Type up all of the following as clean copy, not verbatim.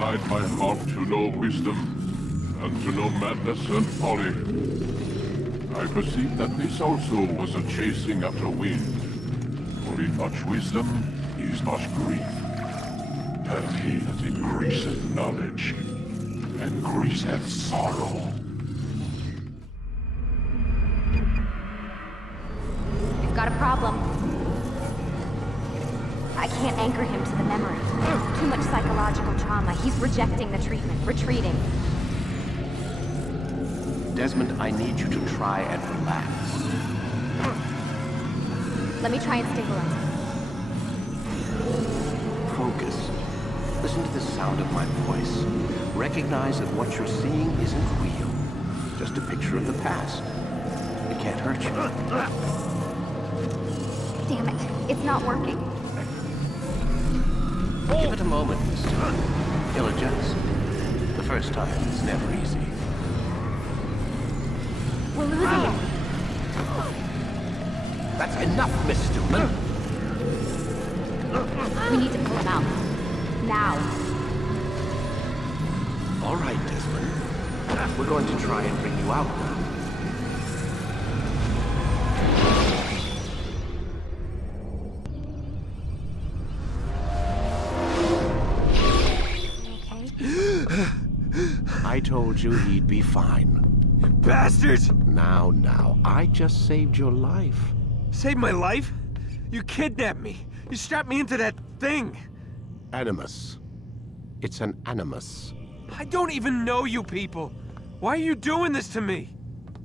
inclined my heart to know wisdom, and to know madness and folly. I perceive that this also was a chasing after wind. For in much wisdom is much grief. And he that increaseth knowledge increaseth sorrow. We've got a problem. I can't anchor him to the memory. Too much psychological trauma. He's rejecting the treatment, retreating. Desmond, I need you to try and relax. Let me try and stabilize him. Focus. Listen to the sound of my voice. Recognize that what you're seeing isn't real. Just a picture of the past. It can't hurt you. Damn it. It's not working. Give it a moment, mister. He'll adjust. The first time is never easy. We're losing him. That's enough, Miss Stillman. We need to pull him out. Now. All right, Desmond. We're going to try and bring you out now. I told you he'd be fine. Bastards! Now, I just saved your life. Saved my life? You kidnapped me. You strapped me into that thing. Animus. It's an animus. I don't even know you people. Why are you doing this to me?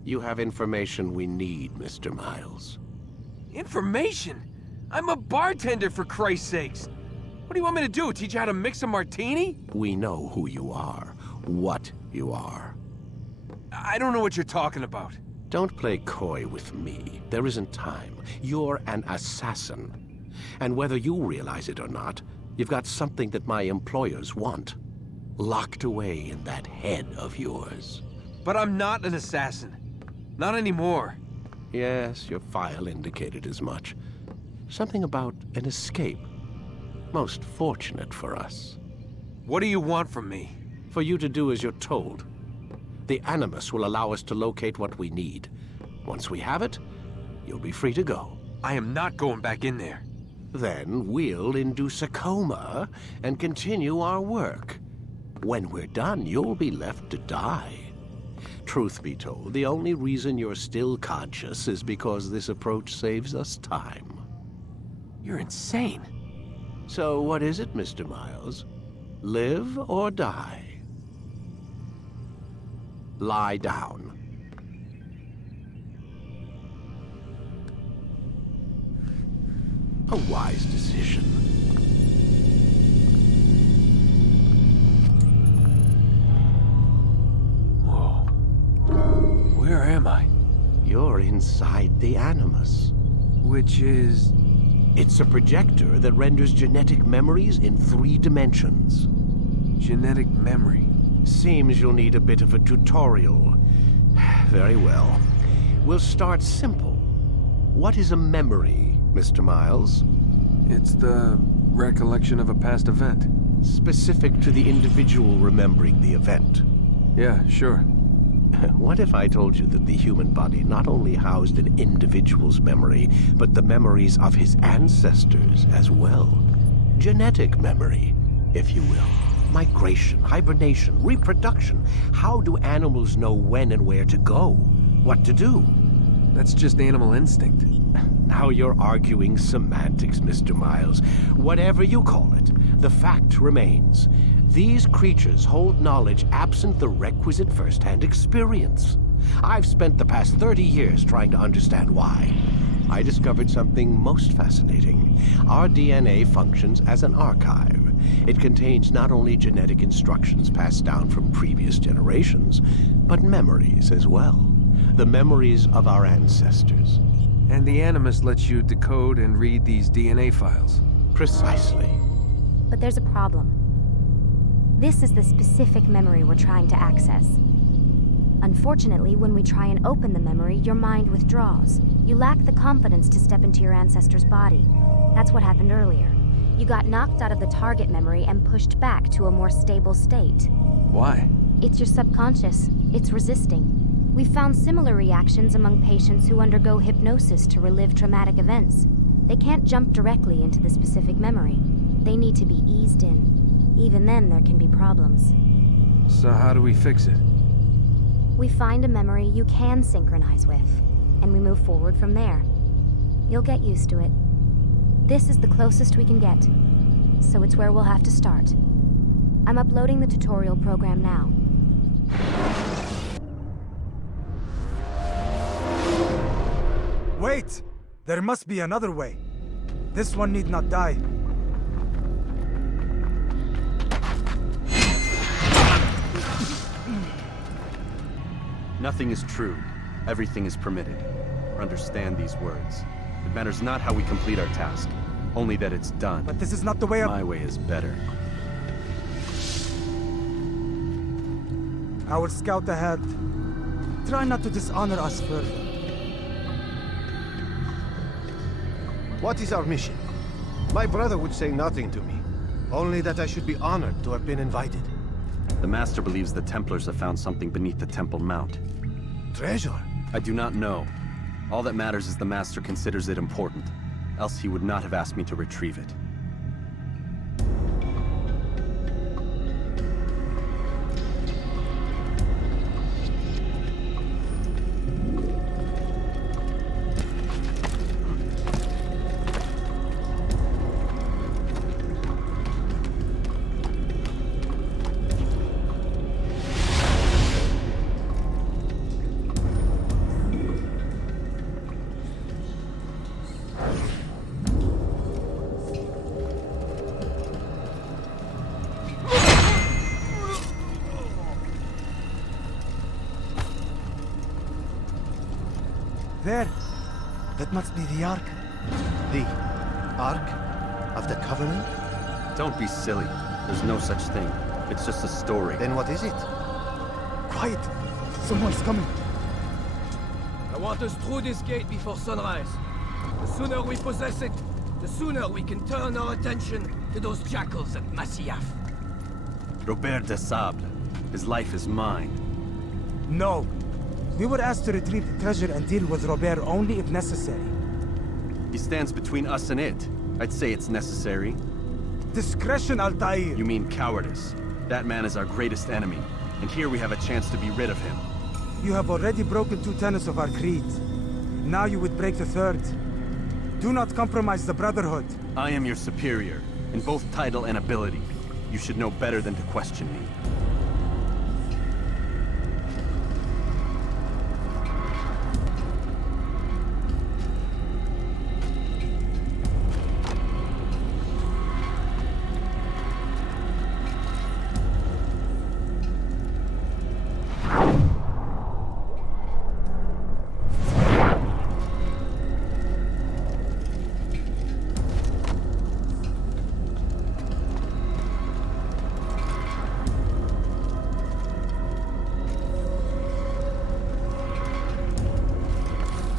You have information we need, Mr. Miles. Information? I'm a bartender, for Christ's sakes. What do you want me to do? Teach you how to mix a martini? We know who you are, what you are. I don't know what you're talking about. Don't play coy with me. There isn't time. You're an assassin. And whether you realize it or not, you've got something that my employers want. Locked away in that head of yours. But I'm not an assassin. Not anymore. Yes, your file indicated as much. Something about an escape. Most fortunate for us. What do you want from me? For you to do as you're told. The Animus will allow us to locate what we need. Once we have it, you'll be free to go. I am not going back in there. Then we'll induce a coma and continue our work. When we're done, you'll be left to die. Truth be told, the only reason you're still conscious is because this approach saves us time. You're insane. So what is it, Mr. Miles? Live or die? Lie down. A wise decision. Whoa. Where am I? You're inside the Animus. Which is... It's a projector that renders genetic memories in 3 dimensions. Genetic memory. Seems you'll need a bit of a tutorial. Very well. We'll start simple. What is a memory, Mr. Miles? It's the recollection of a past event. Specific to the individual remembering the event. Yeah, sure. What if I told you that the human body not only housed an individual's memory, but the memories of his ancestors as well? Genetic memory, if you will. Migration, hibernation, reproduction. How do animals know when and where to go? What to do? That's just animal instinct. Now you're arguing semantics, Mr. Miles. Whatever you call it, the fact remains. These creatures hold knowledge absent the requisite first-hand experience. I've spent the past 30 years trying to understand why. I discovered something most fascinating. Our DNA functions as an archive. It contains not only genetic instructions passed down from previous generations, but memories as well. The memories of our ancestors. And the Animus lets you decode and read these DNA files. Precisely. But there's a problem. This is the specific memory we're trying to access. Unfortunately, when we try and open the memory, your mind withdraws. You lack the confidence to step into your ancestor's body. That's what happened earlier. You got knocked out of the target memory and pushed back to a more stable state. Why? It's your subconscious. It's resisting. We've found similar reactions among patients who undergo hypnosis to relive traumatic events. They can't jump directly into the specific memory. They need to be eased in. Even then, there can be problems. So how do we fix it? We find a memory you can synchronize with, and we move forward from there. You'll get used to it. This is the closest we can get, so it's where we'll have to start. I'm uploading the tutorial program now. Wait! There must be another way. This one need not die. Nothing is true. Everything is permitted. Understand these words. It matters not how we complete our task, only that it's done. But this is not the way of— My way is better. I will scout ahead. Try not to dishonor us further. What is our mission? My brother would say nothing to me. Only that I should be honored to have been invited. The Master believes the Templars have found something beneath the Temple Mount. Treasure? I do not know. All that matters is the Master considers it important. Else he would not have asked me to retrieve it. There! That must be the Ark. The Ark of the Covenant? Don't be silly. There's no such thing. It's just a story. Then what is it? Quiet! Someone's coming. I want us through this gate before sunrise. The sooner we possess it, the sooner we can turn our attention to those jackals at Masyaf. Robert de Sable. His life is mine. No. We were asked to retrieve the treasure and deal with Robert only if necessary. He stands between us and it. I'd say it's necessary. Discretion, Altair! You mean cowardice. That man is our greatest enemy, and here we have a chance to be rid of him. You have already broken 2 tenets of our creed. Now you would break the 3rd. Do not compromise the Brotherhood. I am your superior, in both title and ability. You should know better than to question me.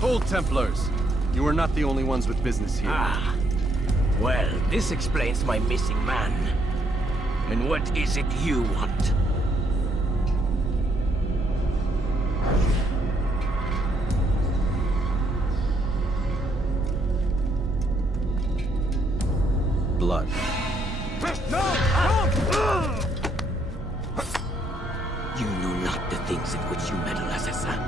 Hold, Templars! You are not the only ones with business here. Ah. Well, this explains my missing man. And what is it you want? Blood. You know not the things in which you meddle, Assassin.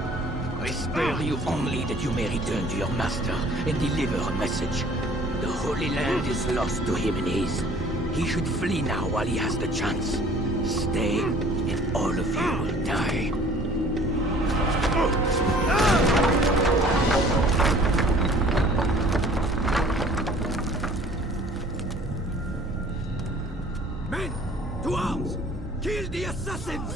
I spare you only that you may return to your master and deliver a message. The Holy Land is lost to him and his. He should flee now while he has the chance. Stay, and all of you will die. Men, to arms! Kill the assassins!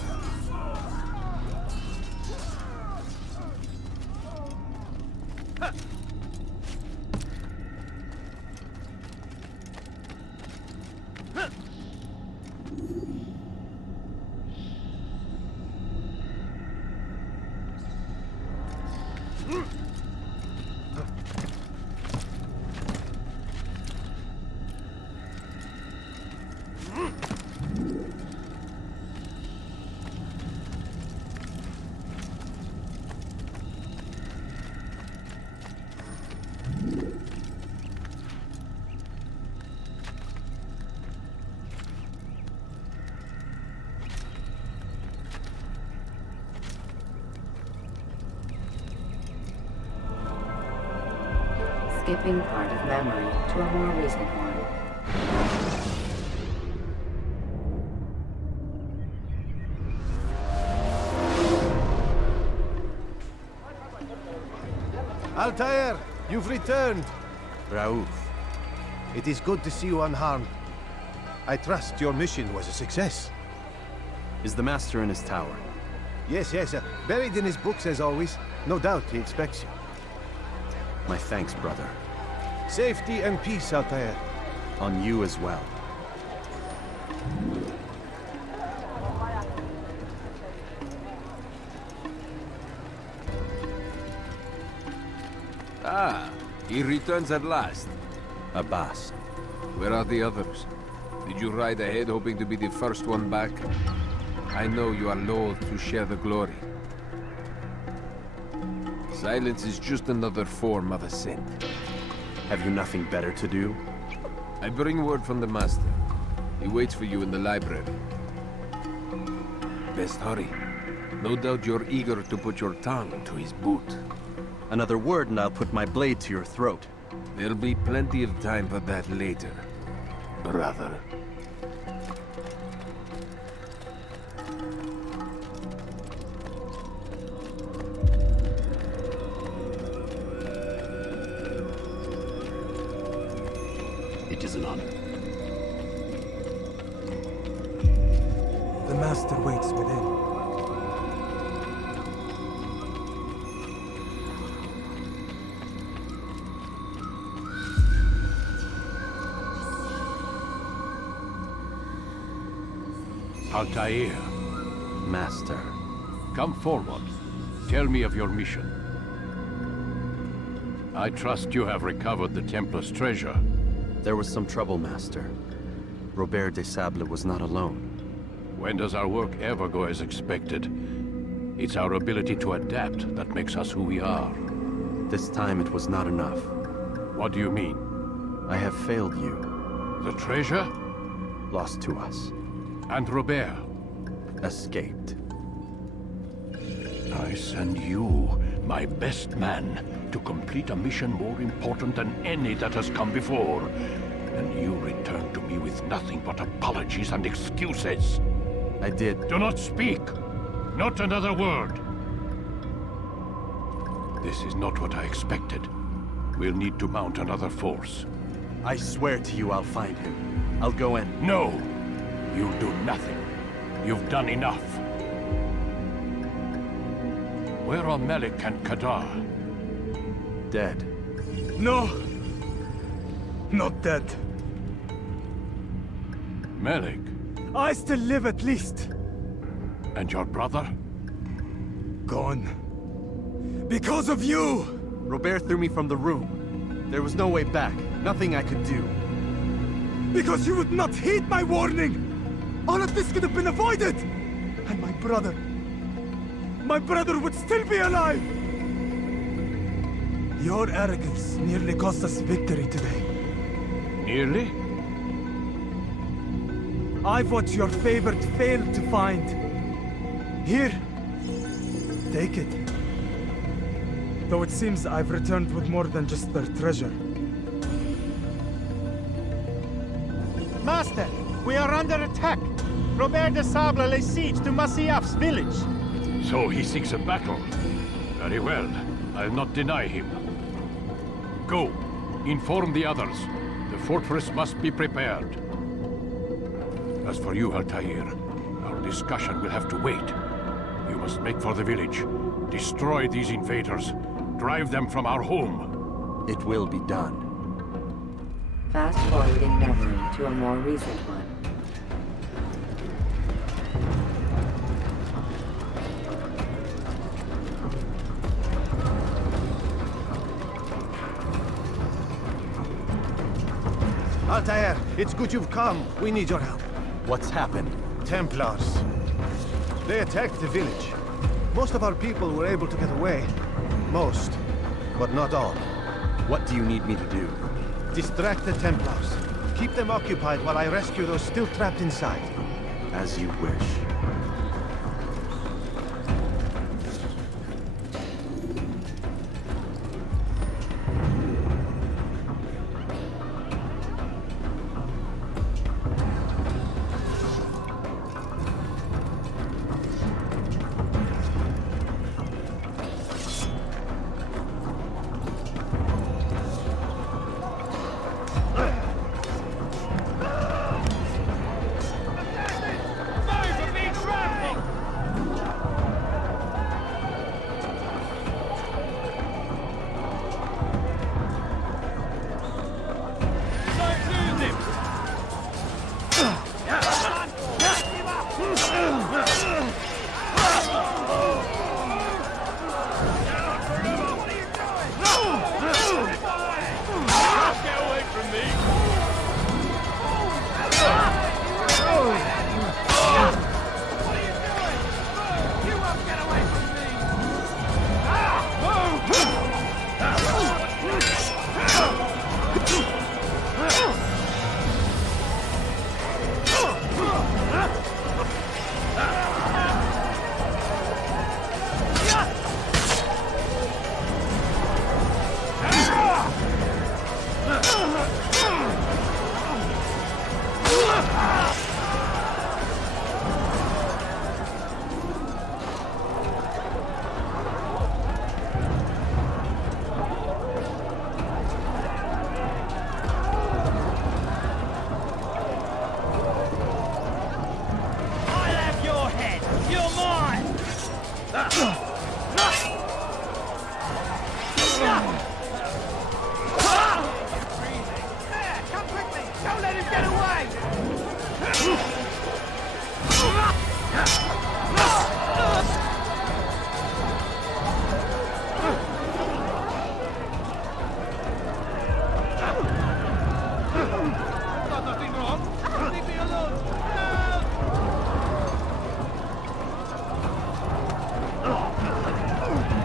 skipping part of memory to a more recent one. Altair, you've returned. Raouf. It is good to see you unharmed. I trust your mission was a success. Is the Master in his tower? Yes, buried in his books as always. No doubt he expects you. My thanks, brother. Safety and peace, Altair. On you as well. Ah, he returns at last. Abbas. Where are the others? Did you ride ahead hoping to be the first one back? I know you are loath to share the glory. Silence is just another form of assent. Have you nothing better to do? I bring word from the Master. He waits for you in the library. Best hurry. No doubt you're eager to put your tongue to his boot. Another word and I'll put my blade to your throat. There'll be plenty of time for that later, brother. It is an honor. The Master waits within. Altair, Master. come forward. Tell me of your mission. I trust you have recovered the Templar's treasure. There was some trouble, Master. Robert de Sable was not alone. When does our work ever go as expected? It's our ability to adapt that makes us who we are. This time it was not enough. What do you mean? I have failed you. The treasure? Lost to us. And Robert? Escaped. I send you, my best man, to complete a mission more important than any that has come before. And you return to me with nothing but apologies and excuses. I did. Do not speak! Not another word! This is not what I expected. We'll need to mount another force. I swear to you I'll find him. I'll go in. No! You'll do nothing. You've done enough. Where are Melik and Kadar? Dead. No! Not dead. Melik? I still live at least. And your brother? Gone. Because of you! Robert threw me from the room. There was no way back. Nothing I could do. Because you would not heed my warning! All of this could have been avoided! And my brother would still be alive! Your arrogance nearly cost us victory today. Nearly? I've what your favorite failed to find. Here, take it. Though it seems I've returned with more than just their treasure. Master, we are under attack. Robert de Sable lays siege to Masyaf's village. So he seeks a battle. Very well. I'll not deny him. Go. Inform the others. The fortress must be prepared. As for you, Altair, our discussion will have to wait. You must make for the village. Destroy these invaders. Drive them from our home. It will be done. Fast forwarding memory to a more recent one. Altair, it's good you've come. We need your help. What's happened? Templars. They attacked the village. Most of our people were able to get away. Most, but not all. What do you need me to do? Distract the Templars. Keep them occupied while I rescue those still trapped inside. As you wish. Come quickly! Don't let him get away! Got nothing wrong. Leave me alone.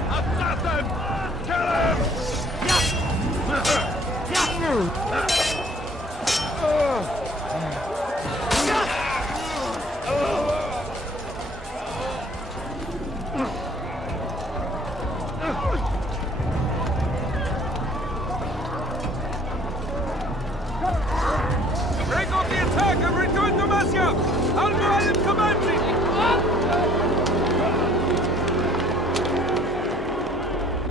Assassin! Kill him! Break off the attack and return to Masya! Al-Mualim commanding!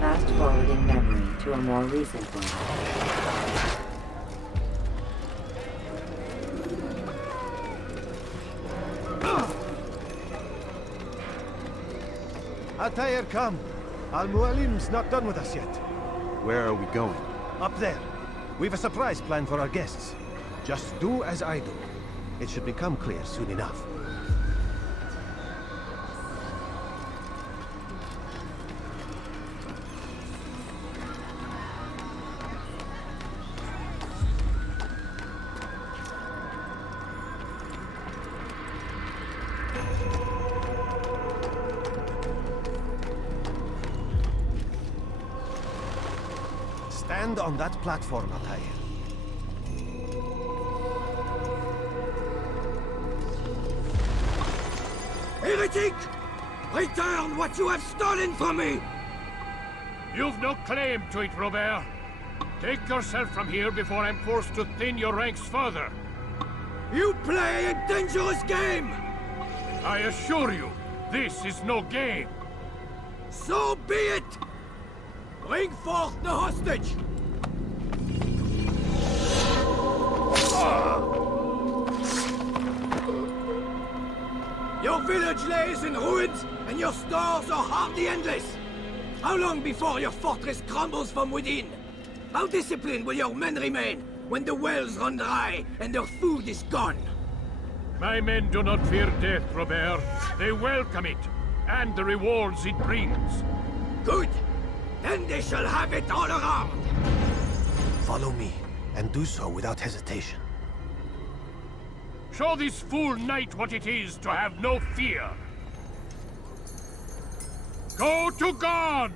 Fast forwarding memory to a more recent one. Altair, come. Al-Mualim's not done with us yet. Where are we going? Up there. We've a surprise plan for our guests. Just do as I do. It should become clear soon enough. Stand on that platform, Altair. Heretic! Return what you have stolen from me! You've no claim to it, Robert. Take yourself from here before I'm forced to thin your ranks further. You play a dangerous game! I assure you, this is no game. So be it! Bring forth the hostage! Your village lays in ruins, and your stores are hardly endless. How long before your fortress crumbles from within? How disciplined will your men remain when the wells run dry and their food is gone? My men do not fear death, Robert. They welcome it, and the rewards it brings. Good. Then they shall have it all around. Follow me, and do so without hesitation. Show this fool knight what it is to have no fear. Go to God!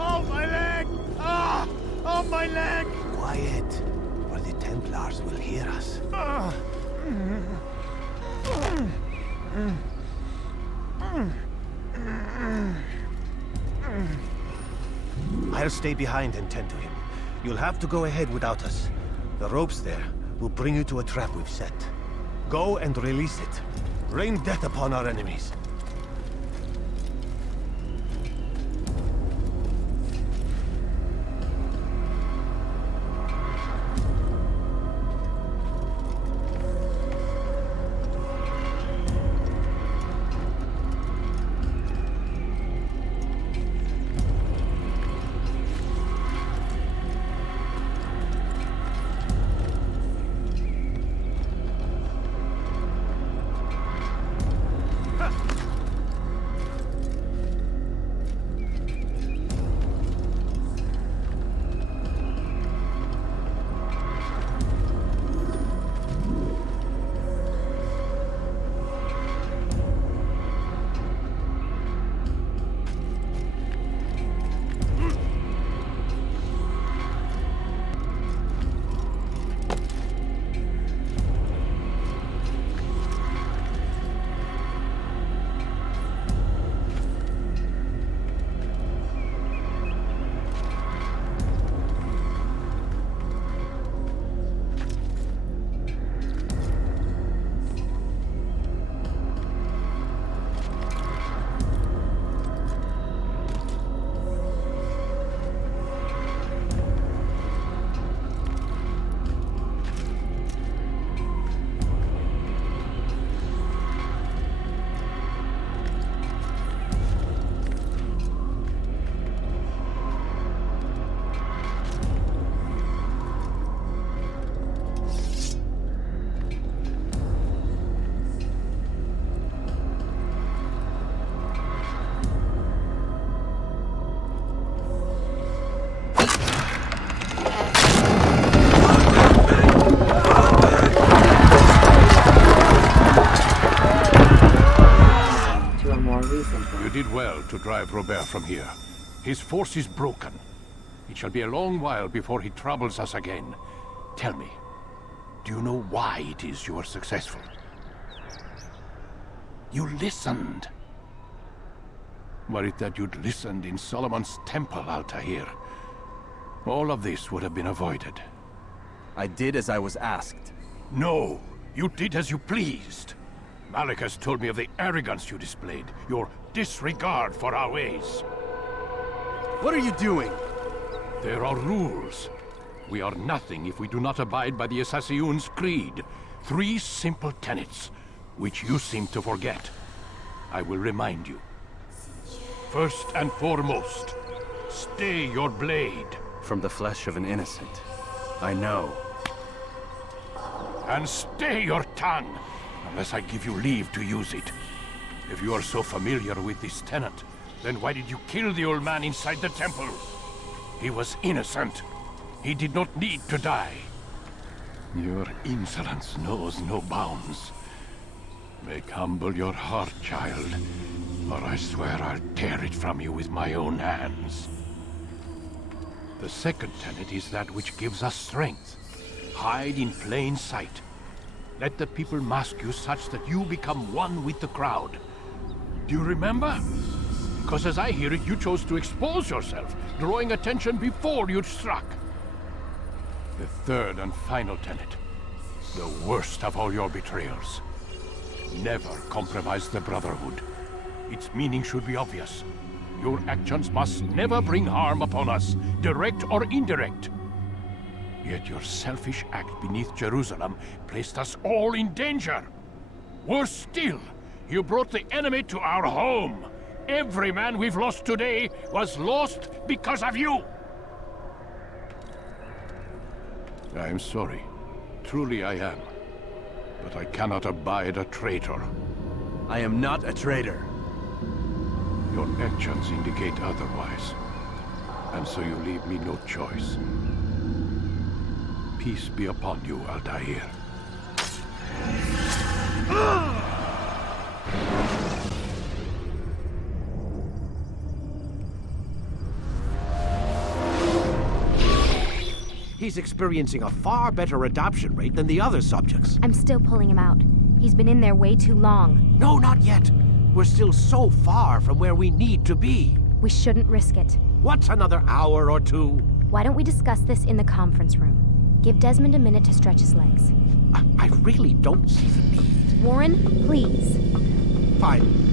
Oh, my leg! Ah! Oh, my leg! Quiet, or the Templars will hear us. I'll stay behind and tend to him. You'll have to go ahead without us. The ropes there will bring you to a trap we've set. Go and release it. Rain death upon our enemies. drive Robert from here. His force is broken. It shall be a long while before he troubles us again. Tell me, do you know why it is you are successful? You listened. Were it that you'd listened in Solomon's temple, Altair, all of this would have been avoided. I did as I was asked. No, you did as you pleased. Malik has told me of the arrogance you displayed, your disregard for our ways. What are you doing? There are rules. We are nothing if we do not abide by the Assassin's creed. 3 simple tenets, which you seem to forget. I will remind you. First and foremost, stay your blade. From the flesh of an innocent. I know. And stay your tongue, unless I give you leave to use it. If you are so familiar with this tenet, then why did you kill the old man inside the temple? He was innocent. He did not need to die. Your insolence knows no bounds. Make humble your heart, child, or I swear I'll tear it from you with my own hands. The second tenet is that which gives us strength. Hide in plain sight. Let the people mask you such that you become one with the crowd. Do you remember? Because as I hear it, you chose to expose yourself, drawing attention before you'd struck. The third and final tenet. The worst of all your betrayals. Never compromise the Brotherhood. Its meaning should be obvious. Your actions must never bring harm upon us, direct or indirect. Yet your selfish act beneath Jerusalem placed us all in danger. Worse still, you brought the enemy to our home. Every man we've lost today was lost because of you. I am sorry. Truly I am. But I cannot abide a traitor. I am not a traitor. Your actions indicate otherwise. And so you leave me no choice. Peace be upon you, Altair. He's experiencing a far better adoption rate than the other subjects. I'm still pulling him out. He's been in there way too long. No, not yet. We're still so far from where we need to be. We shouldn't risk it. What's another hour or two? Why don't we discuss this in the conference room? Give Desmond a minute to stretch his legs. I really don't see the need. Warren, please. Fine.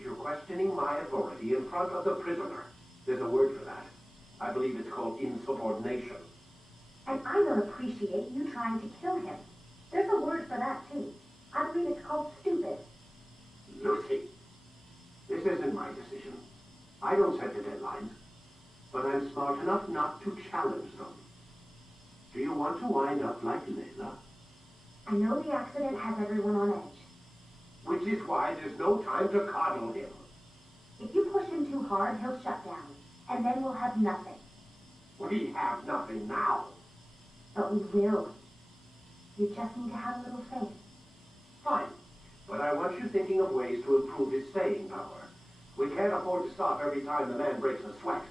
You're questioning my authority in front of the prisoner. There's a word for that. I believe it's called insubordination. And I don't appreciate you trying to kill him. There's a word for that, too. I believe it's called stupid. Lucy, this isn't my decision. I don't set the deadlines. But I'm smart enough not to challenge them. Do you want to wind up like Layla? I know the accident has everyone on edge. Which is why there's no time to coddle him. If you push him too hard, he'll shut down. And then we'll have nothing. We have nothing now. But we will. You just need to have a little faith. Fine. But I want you thinking of ways to improve his staying power. We can't afford to stop every time the man breaks a sweat.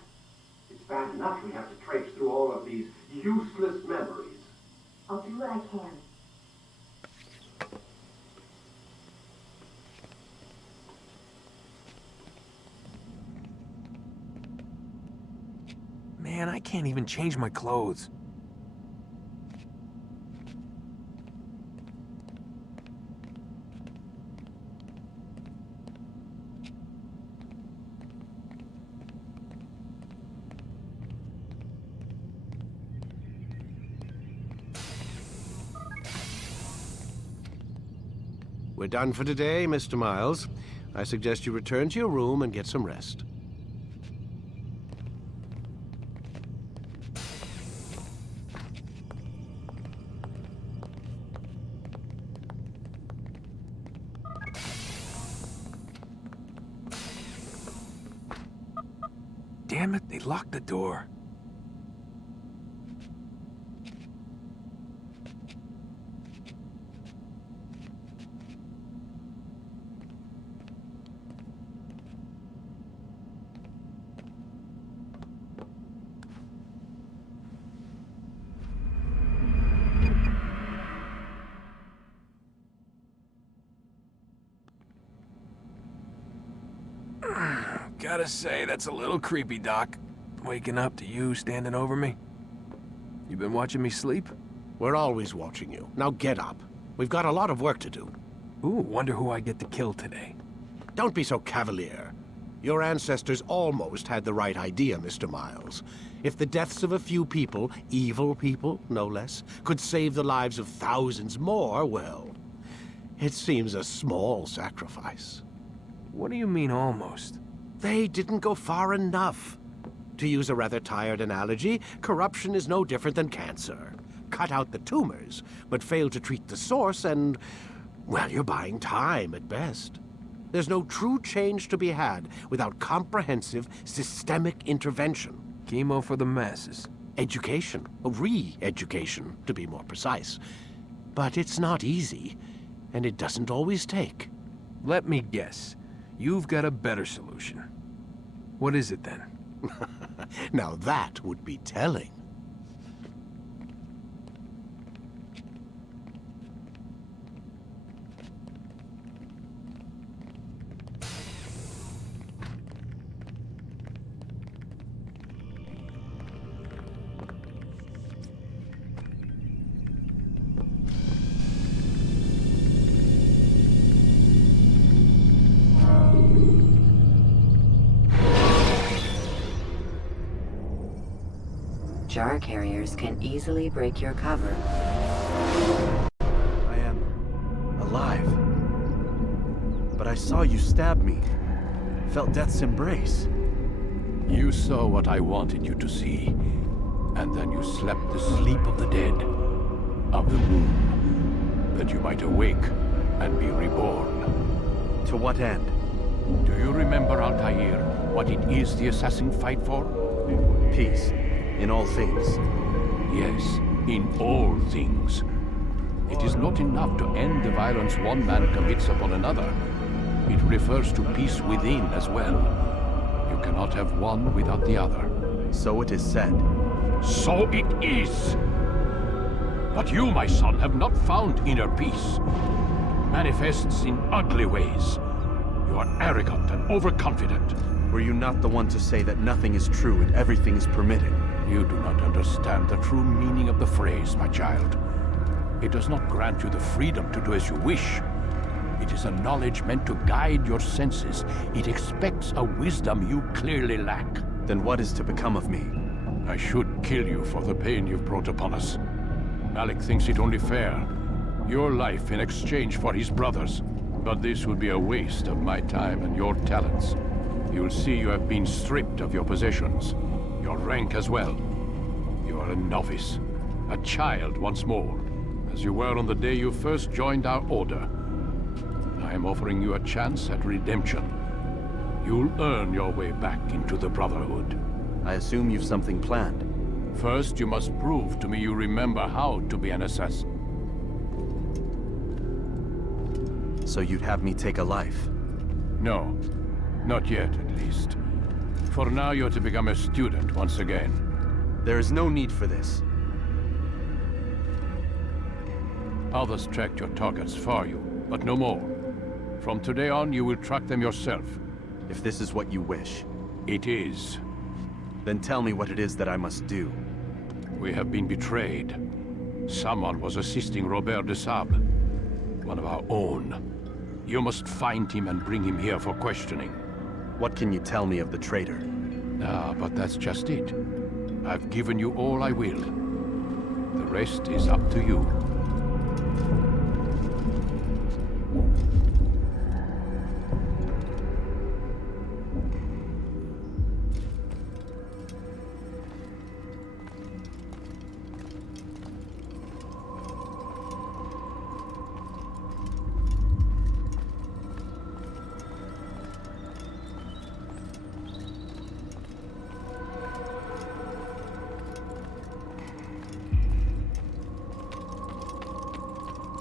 It's bad enough we have to traipse through all of these useless memories. I'll do what I can. Man, I can't even change my clothes. We're done for today, Mr. Miles. I suggest you return to your room and get some rest. Damn it, they locked the door. Gotta say, that's a little creepy, Doc. Waking up to you standing over me. You been watching me sleep? We're always watching you. Now get up. We've got a lot of work to do. Ooh, wonder who I get to kill today. Don't be so cavalier. Your ancestors almost had the right idea, Mr. Miles. If the deaths of a few people, evil people, no less, could save the lives of thousands more, well, it seems a small sacrifice. What do you mean, almost? They didn't go far enough. To use a rather tired analogy, corruption is no different than cancer. Cut out the tumors, but fail to treat the source and, well, you're buying time at best. There's no true change to be had without comprehensive, systemic intervention. Chemo for the masses. Education, re-education, to be more precise. But it's not easy, and it doesn't always take. Let me guess. You've got a better solution. What is it, then? Now that would be telling. Jar carriers can easily break your cover. I am alive. But I saw you stab me. Felt death's embrace. You saw what I wanted you to see. And then you slept the sleep of the dead. Of the womb. That you might awake and be reborn. To what end? Do you remember, Altair, what it is the Assassin fight for? Peace. In all things. Yes, in all things. It is not enough to end the violence one man commits upon another. It refers to peace within as well. You cannot have one without the other. So it is said. So it is! But you, my son, have not found inner peace. Manifests in ugly ways. You are arrogant and overconfident. Were you not the one to say that nothing is true and everything is permitted? You do not understand the true meaning of the phrase, my child. It does not grant you the freedom to do as you wish. It is a knowledge meant to guide your senses. It expects a wisdom you clearly lack. Then what is to become of me? I should kill you for the pain you've brought upon us. Malik thinks it only fair. Your life in exchange for his brother's. But this would be a waste of my time and your talents. You'll see you have been stripped of your possessions. Your rank as well. You are a novice. A child once more. As you were on the day you first joined our order. I am offering you a chance at redemption. You'll earn your way back into the Brotherhood. I assume you've something planned. First, you must prove to me you remember how to be an assassin. So you'd have me take a life? No. Not yet, at least. For now, you're to become a student once again. There is no need for this. Others tracked your targets for you, but no more. From today on, you will track them yourself. If this is what you wish. It is. Then tell me what it is that I must do. We have been betrayed. Someone was assisting Robert de Sable, one of our own. You must find him and bring him here for questioning. What can you tell me of the traitor? Ah, but that's just it. I've given you all I will. The rest is up to you.